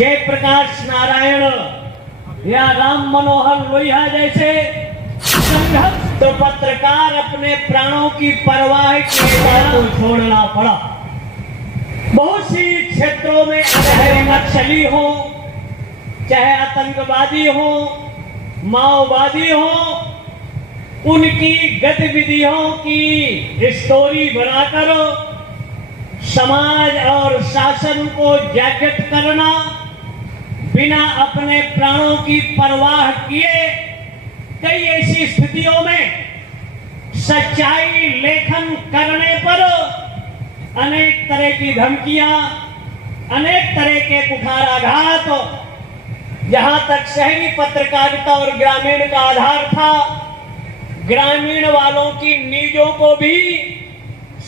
जयप्रकाश नारायण या राम मनोहर लोहिया जैसे संघर्ष पत्रकार अपने प्राणों की परवाह किए को छोड़ना पड़ा। बहुत सी क्षेत्रों में चाहे नक्सली हो, चाहे आतंकवादी हो, माओवादी हो, उनकी गतिविधियों की स्टोरी बनाकर समाज और शासन को जागृत करना, बिना अपने प्राणों की परवाह किए कई ऐसी स्थितियों में सच्चाई लेखन करने पर अनेक तरह की धमकियां, अनेक तरह के कुठाराघात, जहां तक शहरी पत्रकारिता और ग्रामीण का आधार था, ग्रामीण वालों की नीजों को भी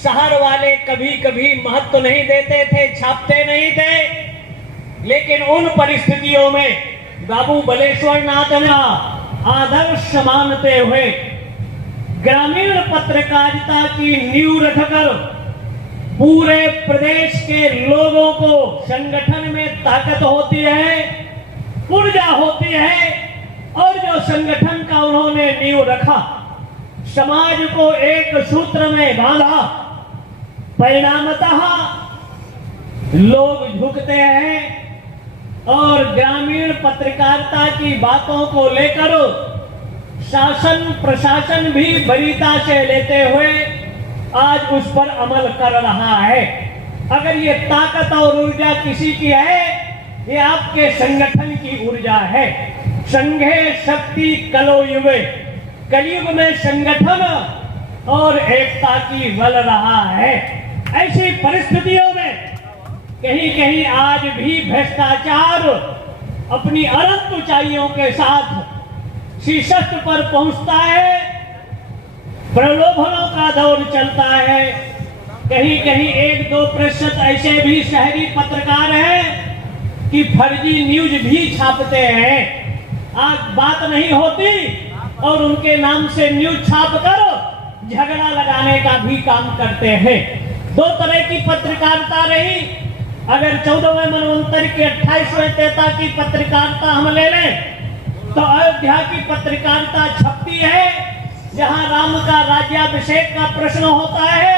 शहर वाले कभी कभी महत्व नहीं देते थे, छापते नहीं थे। लेकिन उन परिस्थितियों में बाबू बलेश्वर नाथ ने आदर्श मानते हुए ग्रामीण पत्रकारिता की नींव रखकर पूरे प्रदेश के लोगों को संगठन में ताकत होती है, ऊर्जा होती है, और जो संगठन का उन्होंने नींव रखा, समाज को एक सूत्र में बांधा, परिणामतः लोग झुकते हैं और ग्रामीण पत्रकारिता की बातों को लेकर शासन प्रशासन भी वरीयता से लेते हुए आज उस पर अमल कर रहा है। अगर ये ताकत और ऊर्जा किसी की है, ये आपके संगठन की ऊर्जा है। संघे शक्ति कलो युगे, कलयुग में संगठन और एकता की बल रहा है। ऐसी परिस्थितियों में कहीं कहीं आज भी भ्रष्टाचार अपनी अनंत ऊंचाइयों के साथ शीर्षस्थ पर पहुंचता है, प्रलोभनों का दौर चलता है। कहीं कहीं 1-2% ऐसे भी शहरी पत्रकार हैं कि फर्जी न्यूज भी छापते हैं। आज बात नहीं होती और उनके नाम से न्यूज छापकर झगड़ा लगाने का भी काम करते हैं। दो तरह की पत्रकारिता रही। अगर 14वें मनवंतर के 28वें तेता की पत्रकारिता हम ले लें तो अयोध्या की पत्रकारिता छपती है, जहां राम का राज्याभिषेक का प्रश्न होता है,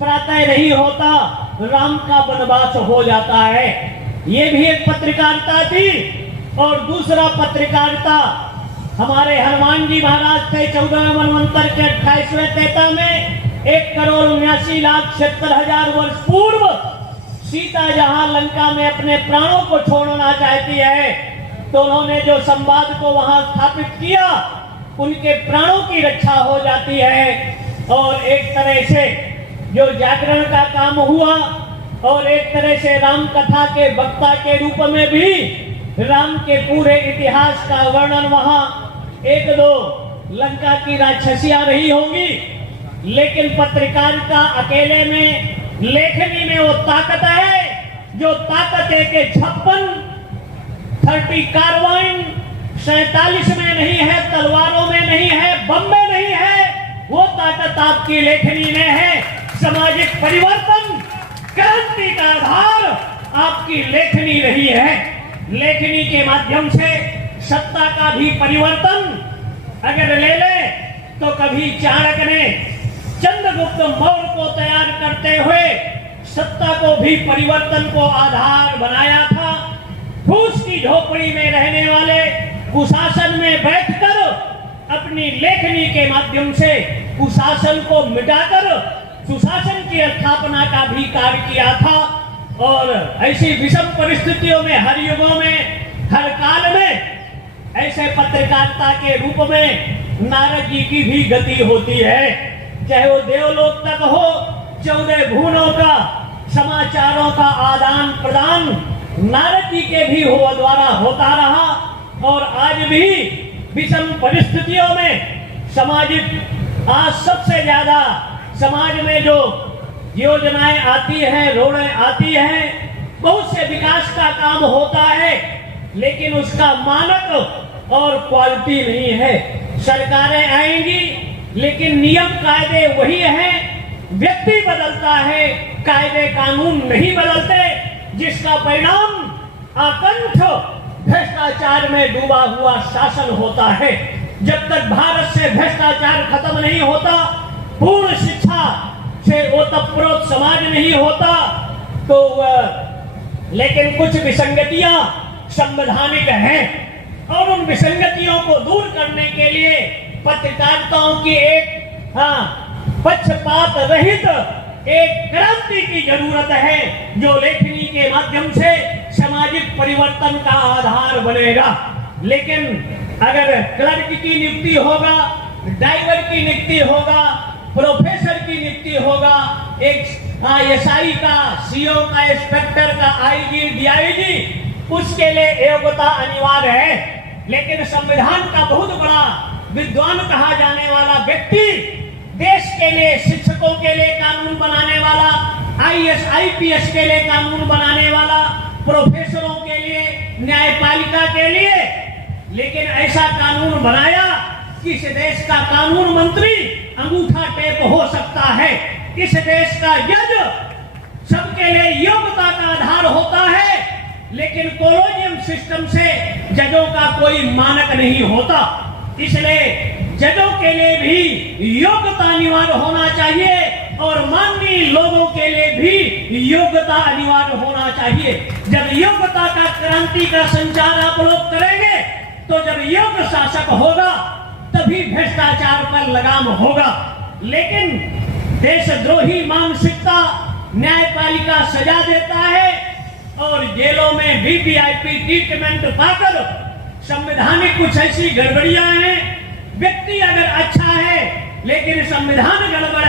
प्रातः नहीं होता, राम का वनवास हो जाता है। ये भी एक पत्रकारिता थी। और दूसरा पत्रकारिता हमारे हनुमान जी महाराज थे 14वें मनवंतर के 28वें तेता में 1,79,70,000 वर्ष पूर्व सीता जहां लंका में अपने प्राणों को छोड़ना चाहती है, तो उन्होंने जो संवाद को वहां स्थापित किया, उनके प्राणों की रक्षा हो जाती है। और एक तरह से जो जागरण का काम हुआ, और एक तरह से राम कथा के वक्ता के रूप में भी राम के पूरे इतिहास का वर्णन वहां 1-2 लंका की राक्षसियां रही होंगी। लेकिन पत्रकारिता अकेले में, लेखनी में वो ताकत है, जो ताकत है कि 56-30 कार्बाइन 47 में नहीं है, तलवारों में नहीं है, बम में नहीं है, वो ताकत आपकी लेखनी में है। सामाजिक परिवर्तन, क्रांति का आधार आपकी लेखनी रही है। लेखनी के माध्यम से सत्ता का भी परिवर्तन अगर ले ले तो कभी चाणक्य ने चंद्रगुप्त मौर्य को तैयार करते हुए सत्ता को भी परिवर्तन को आधार बनाया था। फूस की झोपड़ी में रहने वाले कुशासन में बैठकर अपनी लेखनी के माध्यम से कुशासन को मिटाकर सुशासन की स्थापना का भी कार्य किया था। और ऐसी विषम परिस्थितियों में, हर युगों में, हर काल में ऐसे पत्रकारिता के रूप में नारद जी की भी गति होती है। चाहे वो देवलोक तक हो, 14 भुवनों का समाचारों का आदान प्रदान नारद जी के भी हुआ द्वारा होता रहा। और आज भी विषम परिस्थितियों में सामाजिक, आज सबसे ज्यादा समाज में जो योजनाएं आती हैं, रोडें आती हैं, बहुत से विकास का काम होता है, लेकिन उसका मानक और क्वालिटी नहीं है। सरकारें आएंगी लेकिन नियम कायदे वही हैं, व्यक्ति बदलता है, कायदे कानून नहीं बदलते, जिसका परिणाम आकंठ भ्रष्टाचार में डूबा हुआ शासन होता है। जब तक भारत से भ्रष्टाचार खत्म नहीं होता, पूर्ण शिक्षा से ओतप्रोत समाज नहीं होता, तो लेकिन कुछ विसंगतियां संवैधानिक हैं और उन विसंगतियों को दूर करने के लिए पत्रकारिताओं की एक पक्षपात रहित एक क्रांति की जरूरत है, जो लेखनी के माध्यम से सामाजिक परिवर्तन का आधार बनेगा। लेकिन अगर क्लर्क की नियुक्ति होगा, ड्राइवर की नियुक्ति होगा, प्रोफेसर की नियुक्ति होगा, एक एसआई का, सीओ का, इंस्पेक्टर का, आईजी, डीआईजी, उसके लिए योग्यता अनिवार्य है। लेकिन संविधान का बहुत बड़ा विद्वान कहा जाने वाला व्यक्ति, देश के लिए, शिक्षकों के लिए कानून बनाने वाला, आईएएस आईपीएस के लिए कानून बनाने वाला, प्रोफेसरों के लिए, न्यायपालिका के लिए, लेकिन ऐसा कानून बनाया कि इस देश का कानून मंत्री अंगूठा टेप हो सकता है। इस देश का जज सबके लिए योग्यता का आधार होता है, लेकिन कॉलोनियम सिस्टम से जजों का कोई मानक नहीं होता। इसलिए जजों के लिए भी योग्यता अनिवार्य होना चाहिए और माननीय लोगों के लिए भी योग्यता अनिवार्य होना चाहिए। जब योग्यता का क्रांति का संचार आप लोग करेंगे, तो जब योग्य शासक होगा तभी भ्रष्टाचार पर लगाम होगा। लेकिन देशद्रोही मानसिकता न्यायपालिका सजा देता है और जेलों में वीवीआईपी ट्रीटमेंट पाकर संवैधानिक कुछ ऐसी गड़बड़ियां हैं। व्यक्ति अगर अच्छा है लेकिन संविधान गड़बड़ है,